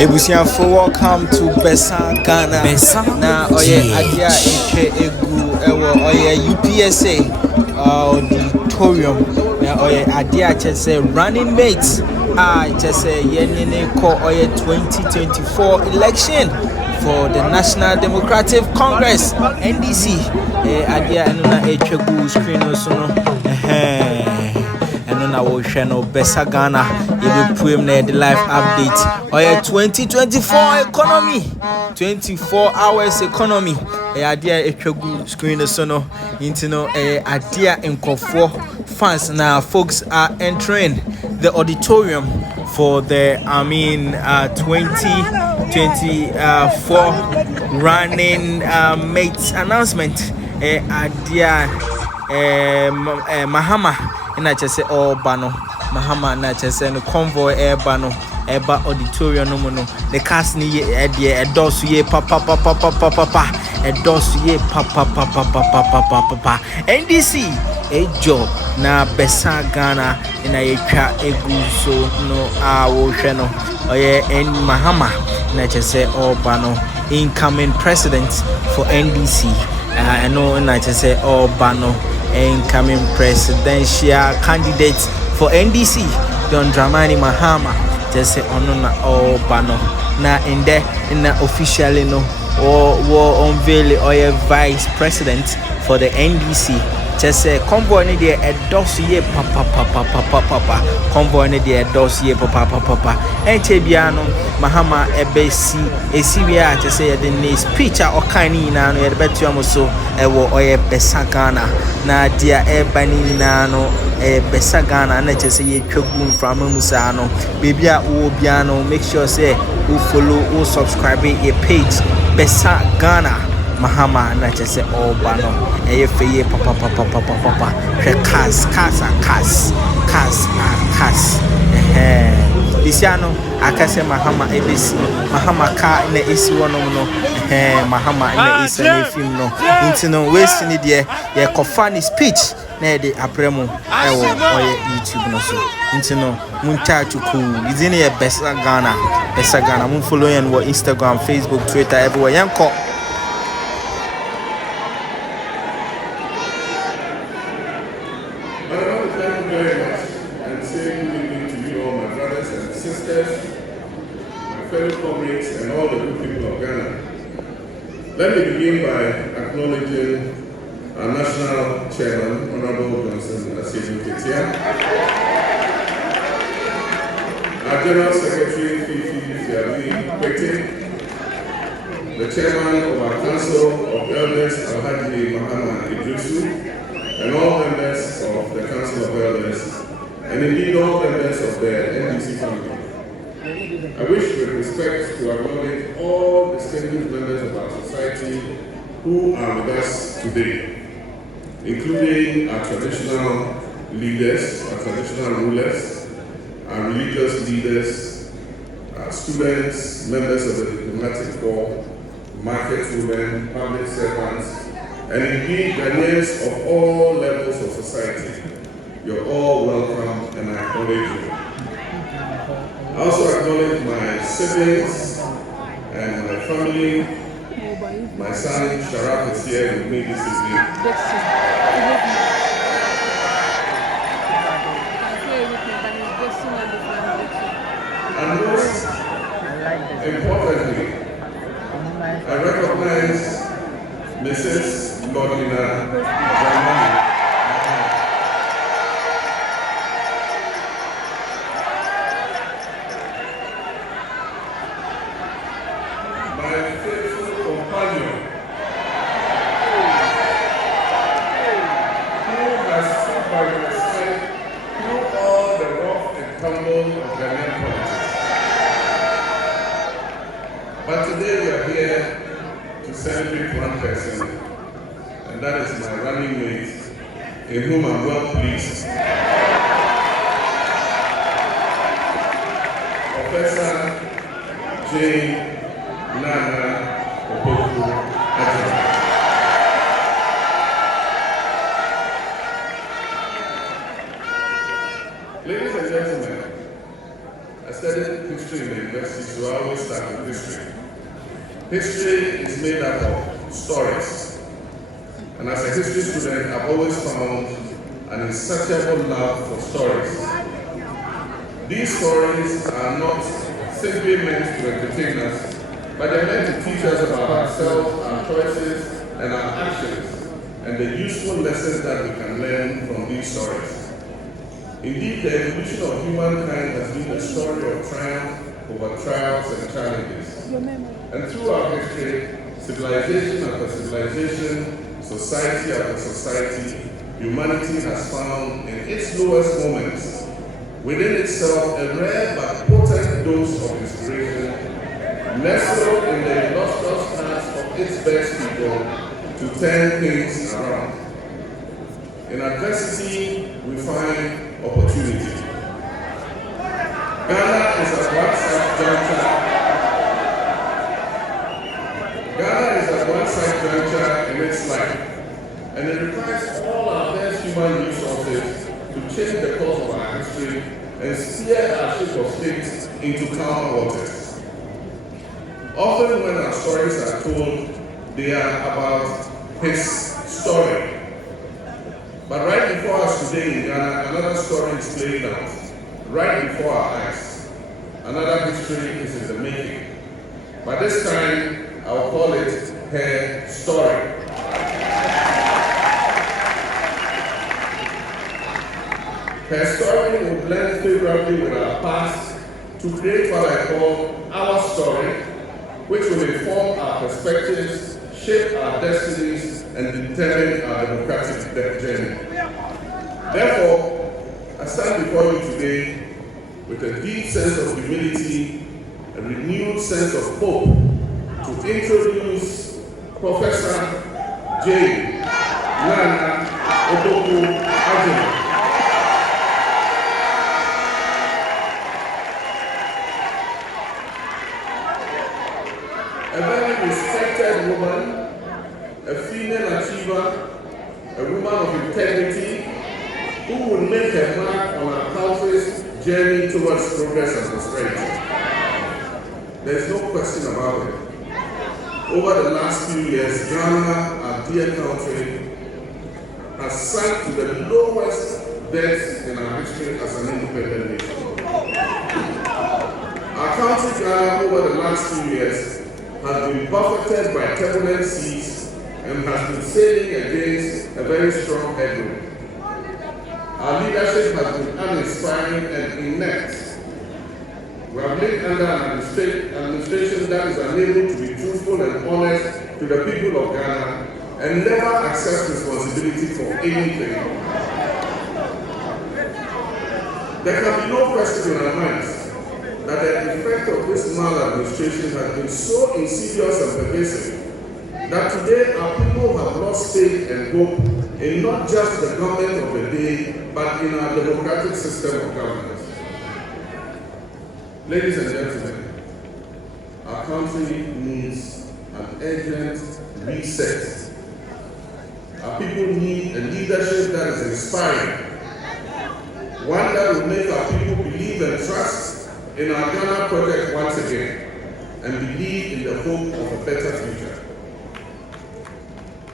Ebusianfo, welcome to Besa Ghana. Na oye adia eche egu ewo oye UPSA auditorium. Na oye adia chese running mates. Chese yenene ko oye 2024 election for the National Democratic Congress NDC. Adia enuna eche egu screen osono. And I will share no Besa Ghana. You will put the live update. Or 2024 economy, 24 hours economy. Idea a screen sono into no idea in Kofor fans now. Folks are entering the auditorium for the 2024 running mates announcement. Idea Mahama. Na chese bano Mahama na chese no convoy bano eba auditorium no no the cast ni ye de edosu ye papa edosu ye papa NDC job na Besa Ghana na ye twa egu so no wo hwe no oye en Mahama na chese bano incoming president for NDC no na chese bano incoming presidential candidate for NDC, Don Dramani Mahama, just say Onona Bano. Na in there, officially no, or unveil or vice president for the NDC. Just say convoy ni de a dossier papa convoy ni de a dossier papa Echebiano Mahama ebesi esiwia just say the name speech or kani na no betu amoso ewo oye Besa Ghana na dia ebani na no Besa Ghana na just say ye twagum from musa no baby a wo bia no make sure say who follow who subscribe your page Besa Ghana Mahama na chese bano feye papa cas Isiano akase Mahama ebesi Mahama ka na esi wonom no Mahama na esi na film no intino waste ni de ye kofani speech na de apremu ewo oye YouTube no so intino munta chuku izini ye Besa Ghana mun follow yen wo Instagram, Facebook, Twitter everywhere yanko. Fellow comrades and all the good people of Ghana. Let me begin by acknowledging our national chairman, Honorable Johnson Asiedu Ketia, our General Secretary, Fifi Fiabi Kwete, the chairman of our Council of Elders, Alhaji Mahama Idrisu, and all members of the Council of Elders, and indeed all members of the NDC family. I wish with respect to acknowledge all distinguished members of our society who are with us today, including our traditional leaders, our traditional rulers, our religious leaders, our students, members of the diplomatic corps, market women, public servants, and indeed Ghanaians of all levels of society. You're all welcome and I acknowledge you. I also acknowledge my siblings and my family. My son Sharaf is here with me this evening. And most importantly, I recognize Mrs. Godina Jamani. But today we are here to celebrate one person, and that is my running mate, in whom I'm well pleased. Professor Naana Opoku-Agyeman. Ladies and gentlemen, I studied history in the university, so I always start with history. History is made up of stories. And as a history student, I've always found an insatiable love for stories. These stories are not simply meant to entertain us, but they're meant to teach us about ourselves, our choices, and our actions, and the useful lessons that we can learn from these stories. Indeed, the evolution of humankind has been a story of triumph over trials and challenges. And throughout history, civilization after civilization, society after society, humanity has found in its lowest moments within itself a rare but potent dose of inspiration, nestled in the illustrious hearts of its best people to turn things around. In adversity, we find opportunity. Ghana is at one such juncture. Ghana is at one such juncture in its life, and it requires all our best human resources to change the course of our history and steer our ship of state into calmer waters. Often when our stories are told, they are about his story. But right before us today in Ghana, another story is playing out. Right before our eyes. Another history is in the making. But this time, I will call it her story. Her story will blend favorably with our past to create what I call our story, which will inform our perspectives, shape our destinies, and determine our democratic journey. Therefore, I stand before you today with a deep sense of humility, a renewed sense of hope to introduce Professor J. Naana Opoku-Agyeman. A very respected woman, a female achiever, a woman of integrity, who will make her mark on our country's journey towards progress and prosperity. There is no question about it. Over the last few years, Ghana, our dear country, has sunk to the lowest depths in our history as an independent nation. Our country, Ghana, over the last few years, has been buffeted by turbulent seas and has been sailing against a very strong headwind. Our leadership has been uninspiring and inept. We have lived under an administration that is unable to be truthful and honest to the people of Ghana and never accepts responsibility for anything. There can be no question in our minds that the effect of this maladministration has been so insidious and pervasive that today our people have lost faith and hope in not just the government of the day, but in our democratic system of governance. Ladies and gentlemen, our country needs an urgent reset. Our people need a leadership that is inspiring, one that will make our people believe and trust in our Ghana project once again, and believe in the hope of a better future.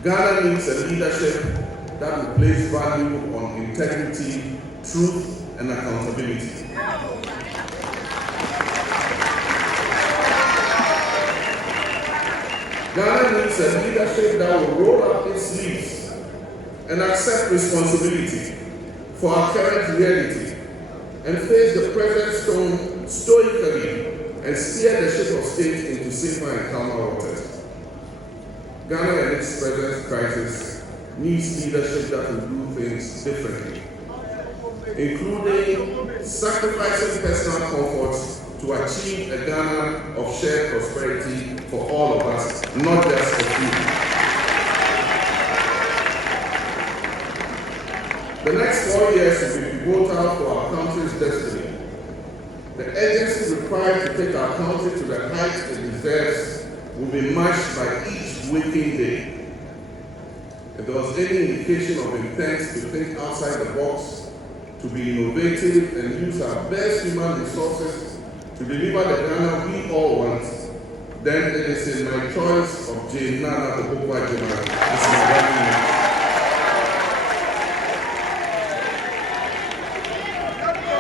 Ghana needs a leadership that will place value on integrity, truth, and accountability. Ghana needs a leadership that will roll up its sleeves and accept responsibility for our current reality and face the present storm stoically and steer the ship of state into safer and calmer waters. Ghana and its present crisis needs leadership that will do things differently, including sacrificing personal comforts to achieve a Ghana of shared prosperity for all of us, not just a few. The next 4 years will be pivotal for our country's destiny. The urgency required to take our country to the heights it deserves will be matched by each waking day. If there was any indication of intent to think outside the box, to be innovative and use our best human resources to deliver the Ghana we all want, then it is in my choice of Naana Opoku-Agyeman as my running mate.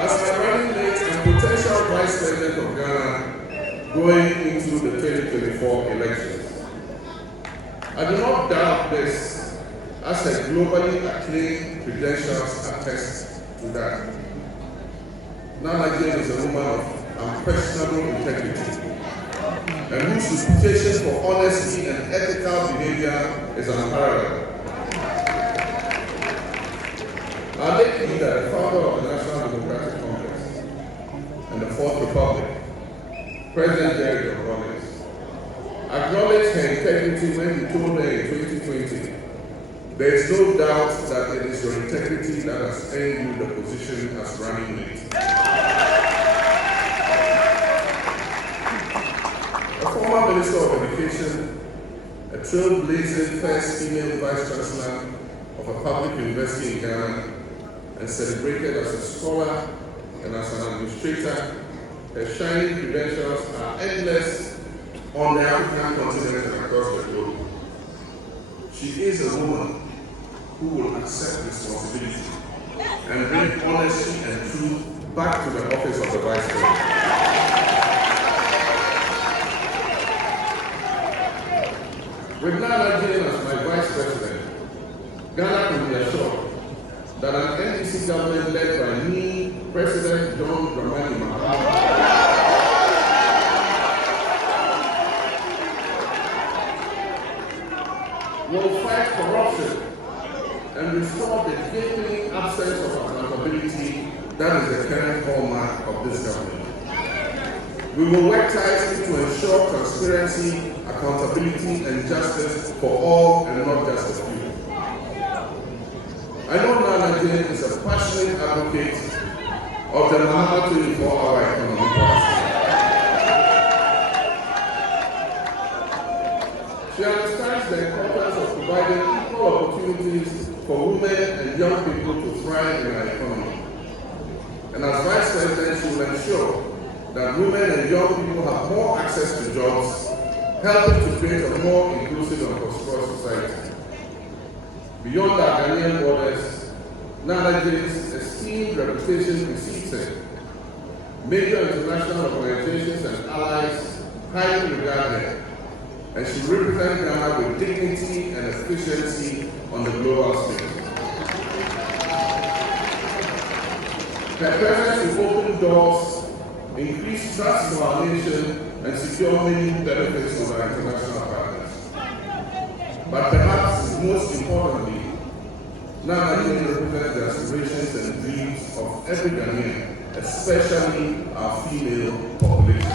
As my running mate and potential Vice President of Ghana going into the 2024 elections, I do not doubt this, as a globally acclaimed credentials attest to that. Naana is a woman of unquestionable integrity, and whose reputation for honesty and ethical behavior is unparalleled. Our late leader, the founder of the National Democratic Congress and the Fourth Republic, President Jerry Rawlings, acknowledged her integrity when he told her in 2020, "There is no doubt that it is your integrity that has earned you the position as running mate." A former Minister of Education, a trailblazing first female Vice Chancellor of a public university in Ghana, and celebrated as a scholar and as an administrator, her shining credentials are endless on the African continent and across the globe. She is a woman who will accept responsibility and bring honesty and truth back to the office of the Vice President. With Naana as my Vice President, Ghana can be assured that an NDC government led by me, President John Dramani Mahama, will fight corruption and restore the gaping absence of accountability that is the current hallmark of this government. We will work tirelessly to ensure transparency, accountability, and justice for all and not just a few. I know Naana is a passionate advocate of the Mahama 24-hour economic policy. She understands the importance of providing equal opportunities for women and young people to thrive in our economy. And as Vice President, she will ensure that women and young people have more access to jobs, helping to create a more inclusive and prosperous society. Beyond our Ghanaian borders, Naana's esteemed reputation precedes her. Major international organizations and allies highly regard her, and she represents Ghana with dignity and efficiency on the global stage. Her presence will open doors, increase trust for our nation, and secure many benefits with our international partners. But perhaps most importantly, Naana represents the aspirations and dreams of every Ghanaian, especially our female population.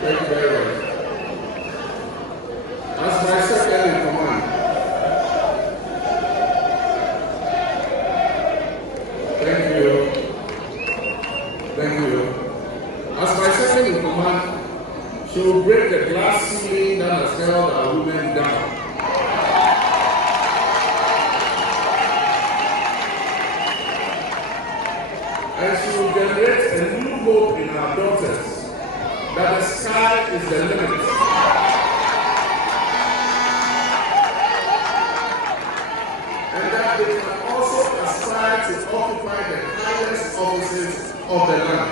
Thank you very much. As my second in command, thank you. As my second in command, she will break the glass ceiling that has held our women down. And she will generate a new hope in our daughters, that the sky is the limit. And that they can also aspire to occupy the highest offices of the land.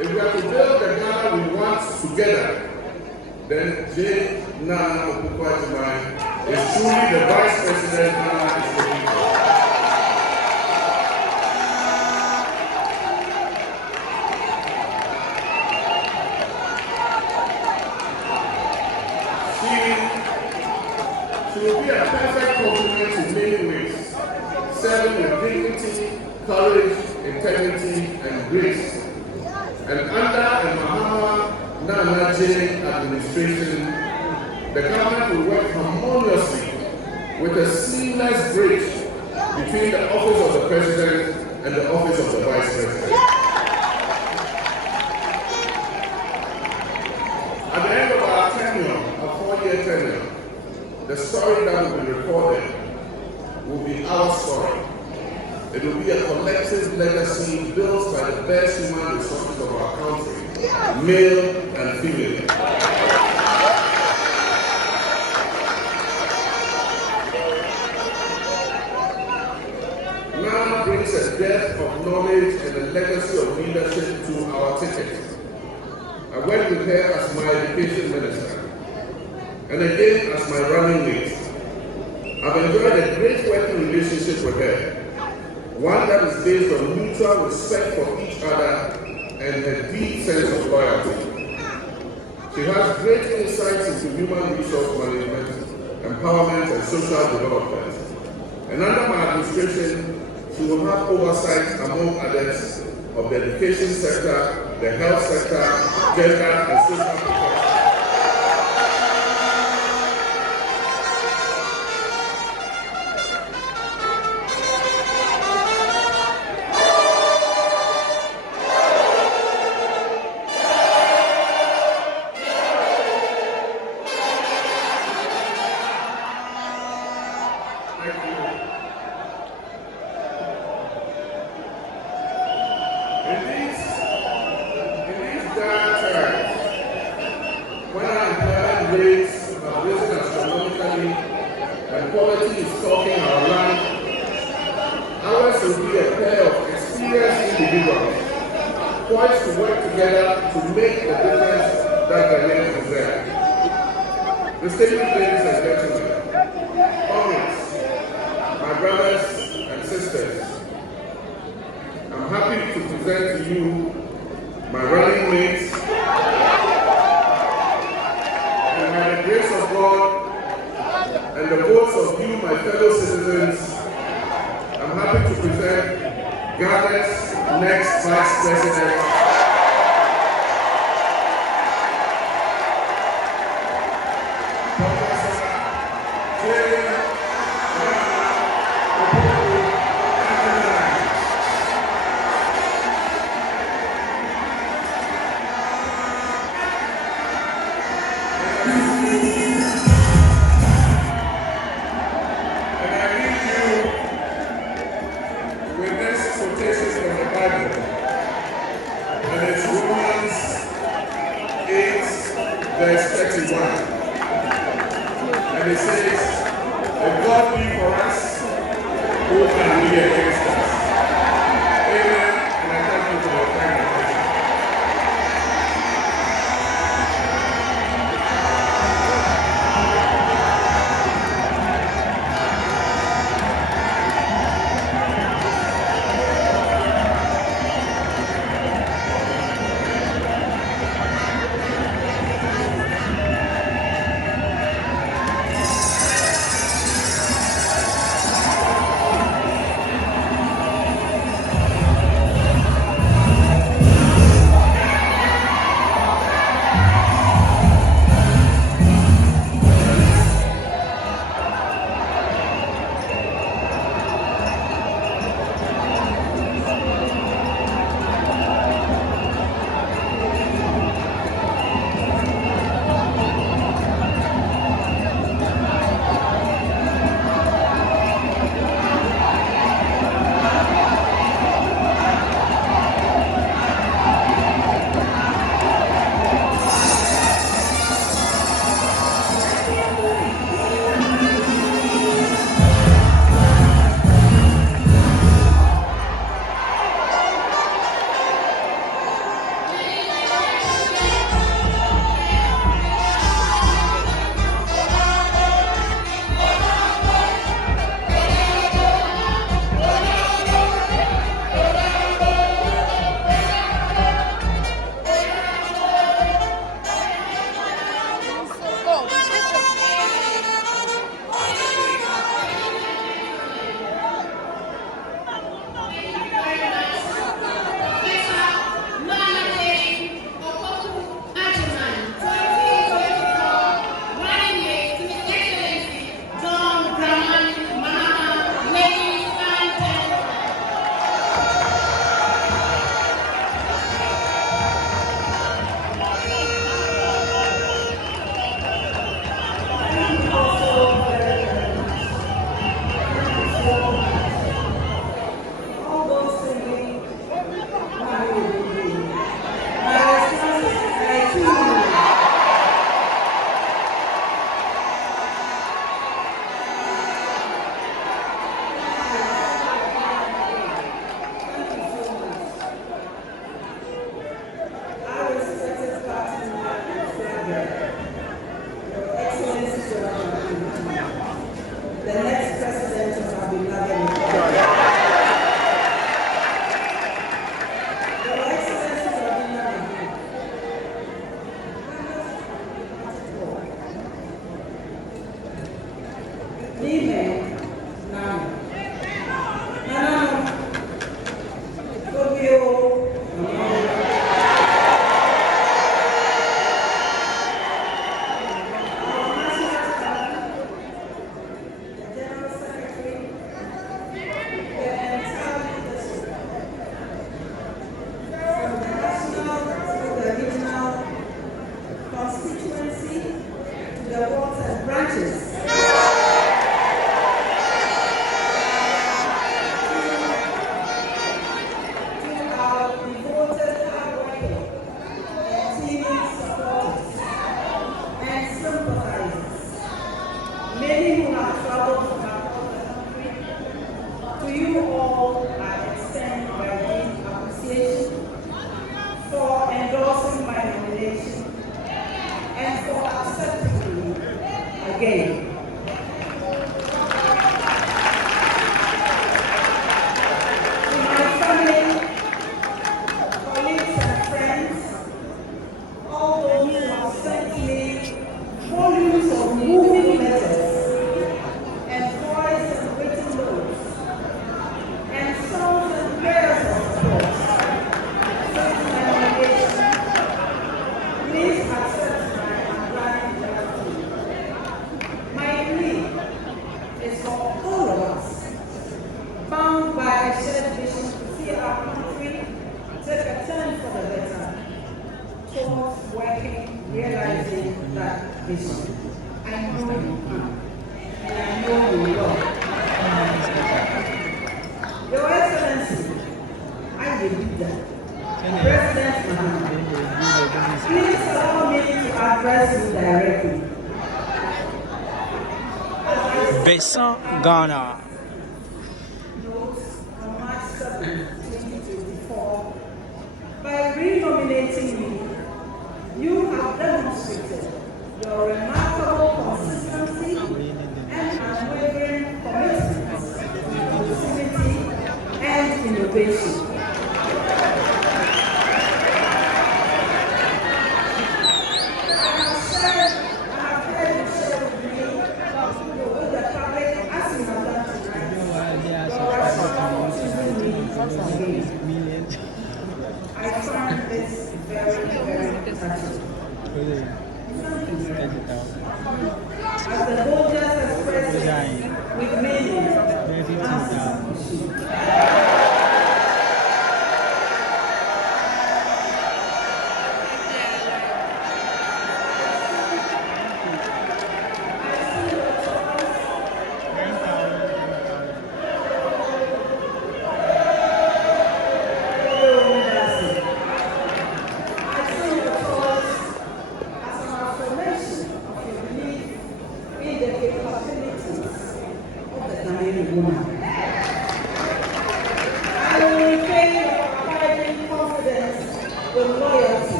If we are to build the Ghana we want together, then Naana Opoku-Agyeman is truly the Vice President Ghana is looking for. She will be a perfect complement in many ways, serving with dignity, courage, integrity, and grace. And under a Mahama Naana administration, the government will work harmoniously with a seamless bridge between the office of the President and the office of the Vice President. At the end of our tenure, our 4-year tenure, the story that will be recorded will be our story. It will be a collective legacy built by the best human resources of our country, male and female. Naana brings a depth of knowledge and a legacy of leadership to our ticket. I went with her as my education minister, and again as my running mate. I've enjoyed a great working relationship with her, one that is based on mutual respect for each other and a deep sense of loyalty. She has great insights into human resource management, empowerment, and social development. And under my administration, she will have oversight, among others, of the education sector, the health sector, gender and social protection. Quality is talking our land. Ours will be a pair of experienced individuals poised to work together to make the difference that the name deserves. Distinguished ladies and gentlemen, comrades, my brothers and sisters, I'm happy to present to you my running mates, and by the grace of God and the votes of you, my fellow citizens, I'm happy to present Ghana's next Vice President, Professor Naana Opoku-Agyeman. Verse 31. And it says, if God be for us, who can be against us? Amen. And I thank you for your kind attention. Nime Naana. Naana Opoku-Agyeman. Many who have traveled from across the country, to you all I extend my deep appreciation for endorsing my nomination and for accepting me again. To my family, colleagues and friends, all those who have sent me volumes of moving letters, songs and prayers of support. Since my nomination, please accept my undying gratitude. My plea is for all of us, bound by a shared vision to see our country take a turn for the better towards working, realizing that vision. I know you can, and I know you will. Your Excellency, I believe that. President Mahama, please allow me to address you directly. Besa Ghana. Notes on March 7, 2024, by renominating me, you have demonstrated your remarkable consistency and unwavering commitment to unity and innovation. I have heard you share with me, with the public, as you have done tonight, your rationale to choosing me again. I find this very, very touching. As the voters expressed with meaning,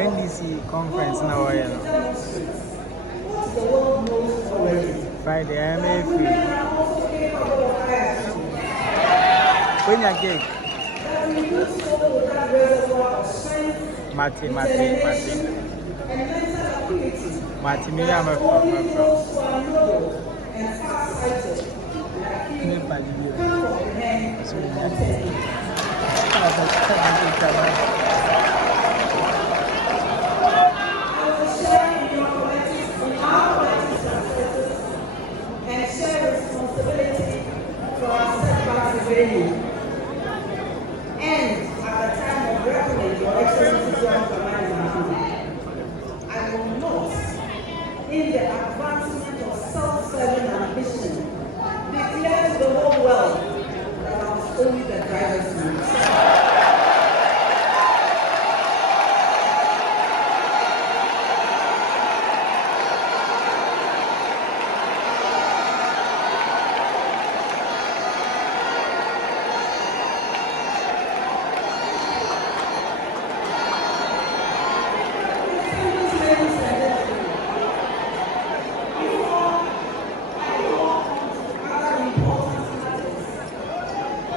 NDC conference now. Friday, I am free. When you get Mati, me am a and share responsibility for our setbacks daily. And at the time of reckoning, Your Excellency John I will not, in the advancement of self-serving ambition, declare to the whole world that I was only the driver's seat.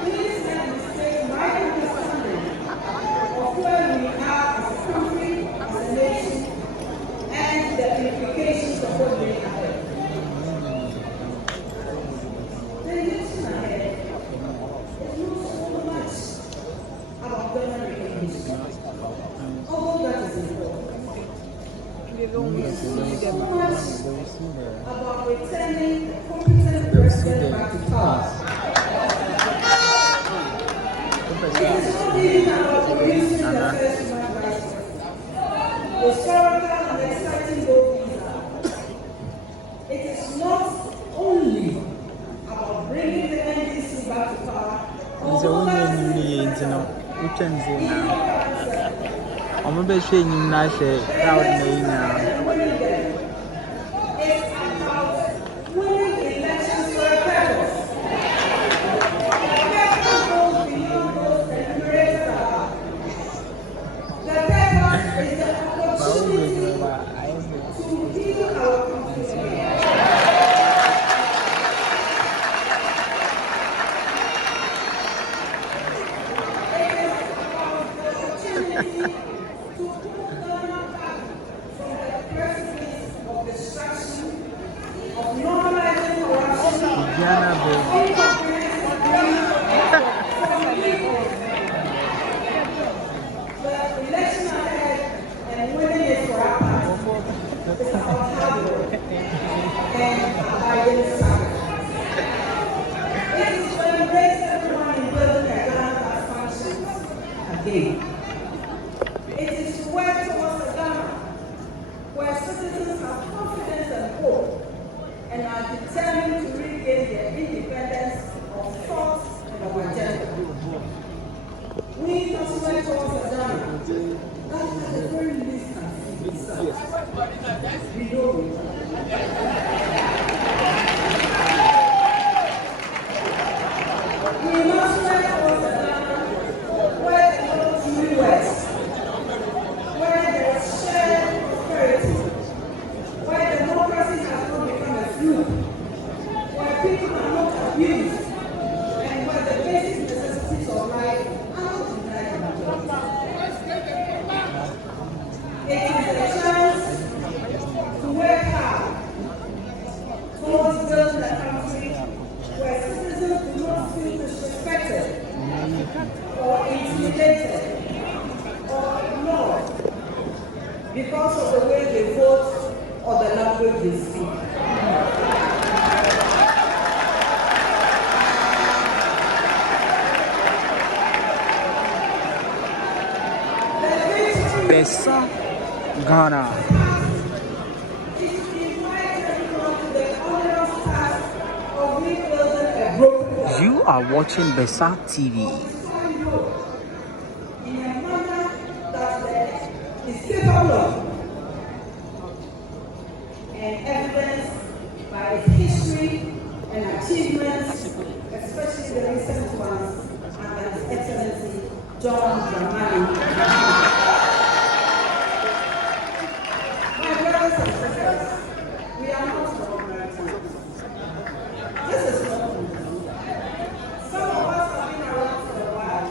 Please let me state my of Ghana recorded history. Although that is important, it's too much about returning a competent president back to power. It is not even about producing the first human rights historical and exciting goal visa. It is not only about bringing the NDC back to power, although that is it's about winning elections for a purpose. The purpose goes beyond those enumerated above. The purpose is the opportunity to heal our country again. It is about the opportunity to pull Ghana back from the precipice of destruction, of normalizing corruption, of incomprehensible greed, the election ahead and winning it for our party is about hard work and abiding sacrifice. It is to embrace everyone in building a Ghana that functions again. It is to work towards a Ghana where citizens have confidence and hope and are determined to regain their independence of thought and of agenda. We must work towards a Ghana that at the very least can feed itself. We know we will. We must work towards a Ghana where the road truly works, where there is shared prosperity, where democracy has not become a fluke, where people are not abused, and where the basic necessities of life are not denied and abused. It is a chance to work hard towards building a country where citizens do not feel disrespected or intimidated or ignored because of the way they vote or the language they speak. Besa Ghana. It should invite everyone to the onerous task of rebuilding a broken world. You are watching Besa TV. In a manner that is capable of and evidenced by its history and achievements, especially the recent ones under His Excellency John Dramani. My brothers and sisters, we are not ordinary times. This is not new. Some of us have been around for a while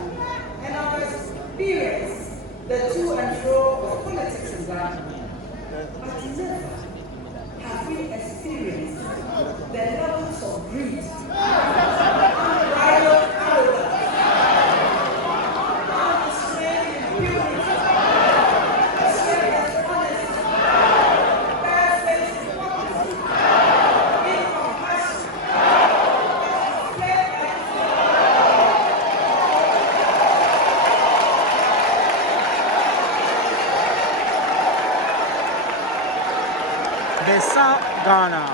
and have experienced the to and fro of politics in Ghana. But never have we experienced the levels of greed, unbridled arrogance, unrestrained impunity, shameless honesty, barefaced hypocrisy, incompassion, Besa Ghana.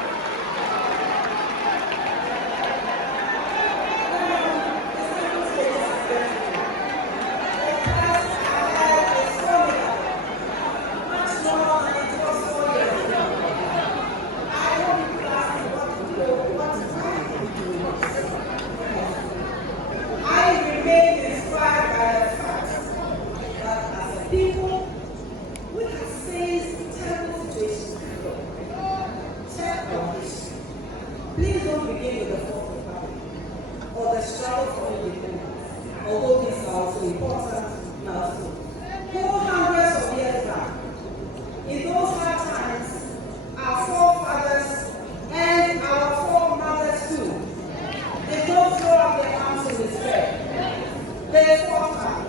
I remain inspired by the fact that as a people, we have faced terrible situations before. Terrible issues. Please don't begin with the Fourth Republic or the struggle for independence, although these are also important now. For hundreds of years back, in those hard times, our forefathers and our foremothers too did not throw up their arms in despair. They fought hard.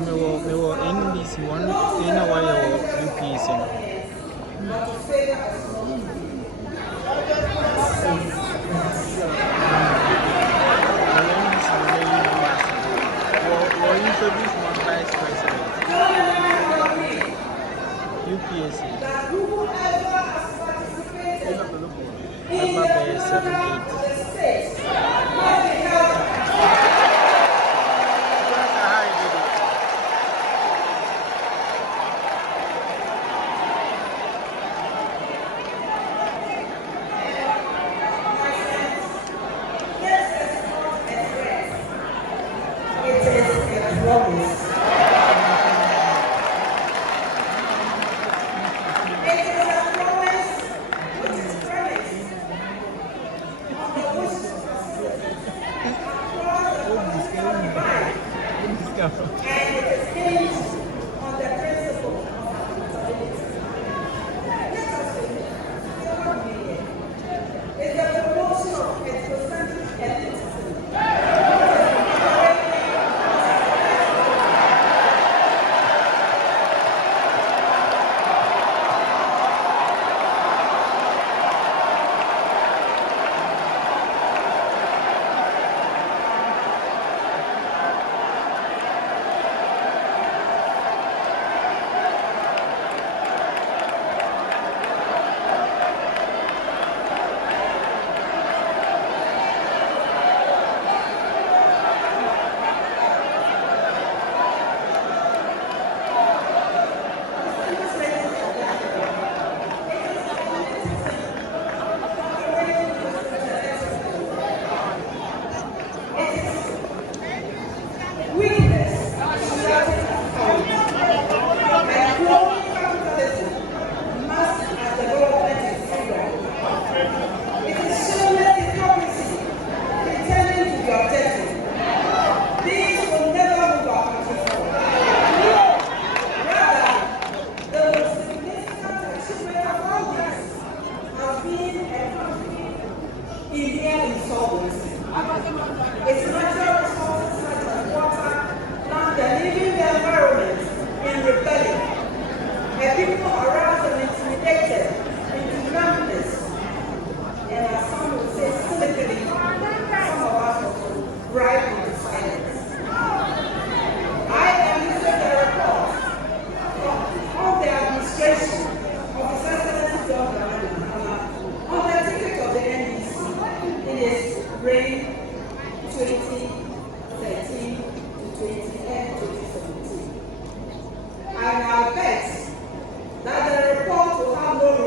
me will NDC one in a way or UPC. We'll introduce one vice president. UPSC. Number 7-8. And I bet that the report will have no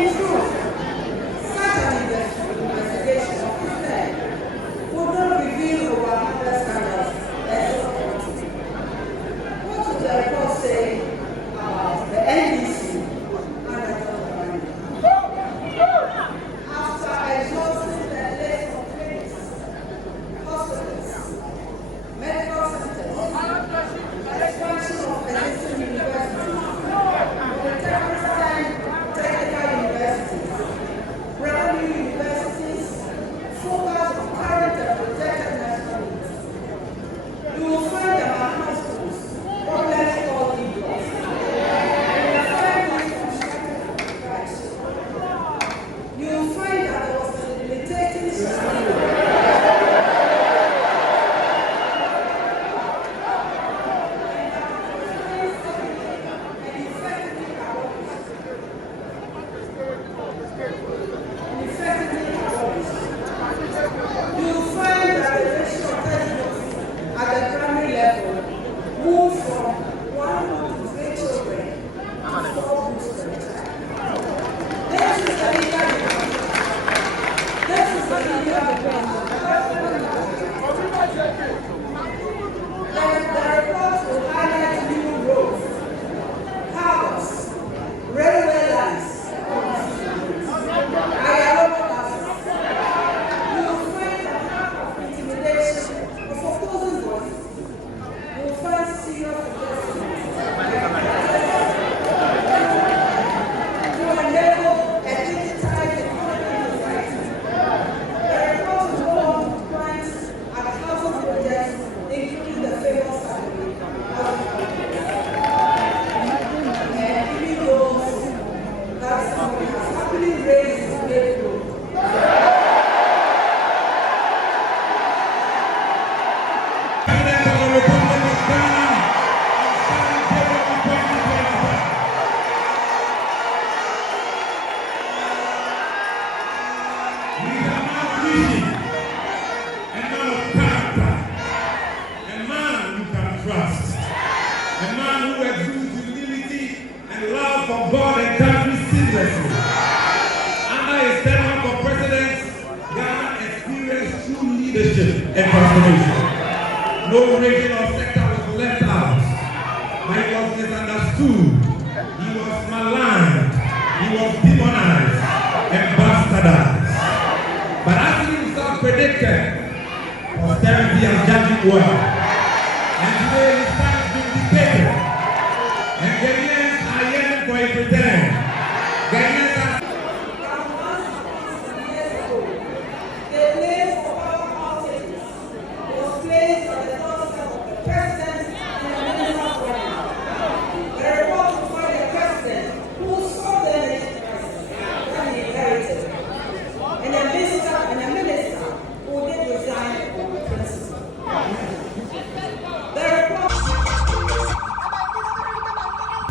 In truth, such an investigation would not reveal our other scandals as well. What would the report say about the NDC and the government? After exhausting the list of clinics, hospitals, medical centers, expansion of existing universities, technical universities, revenue universities, focus on current and projected national needs, you will find that our hospitals, problems called needless. You will find that there was a debilitating system. You will find that the ratio of textbooks at the primary level moved from 1 to 3 children to 4 books per child. This is the legal difference. This is the legal difference. The report will highlight new roads, harbors, railway lines, and transformation. No region or sector was left out. But he was misunderstood. He was maligned. He was demonized and bastardized. But as he himself predicted, posterity has judged him well. And today he stands vindicated. And Ghanaians are yearning for his return. Ghanaians are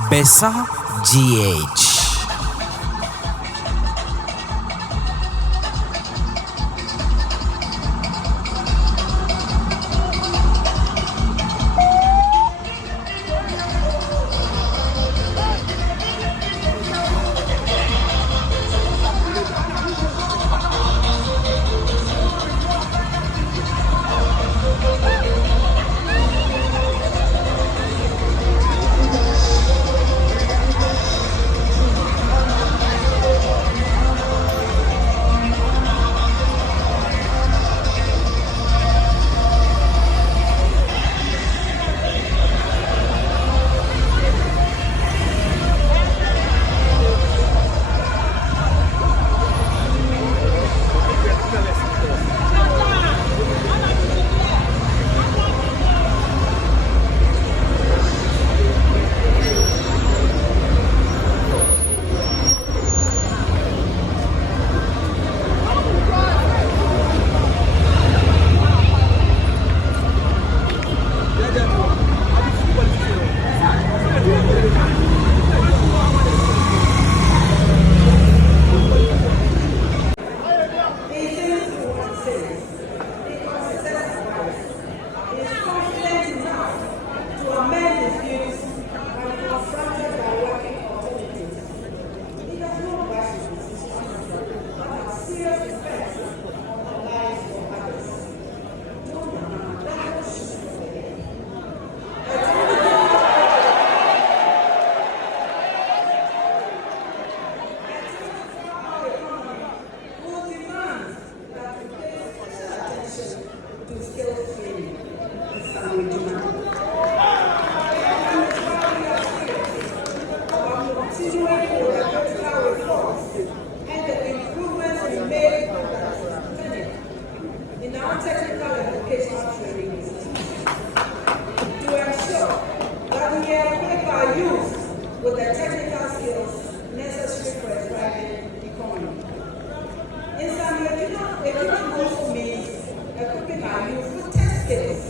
Besa GH. paper, you put test skills.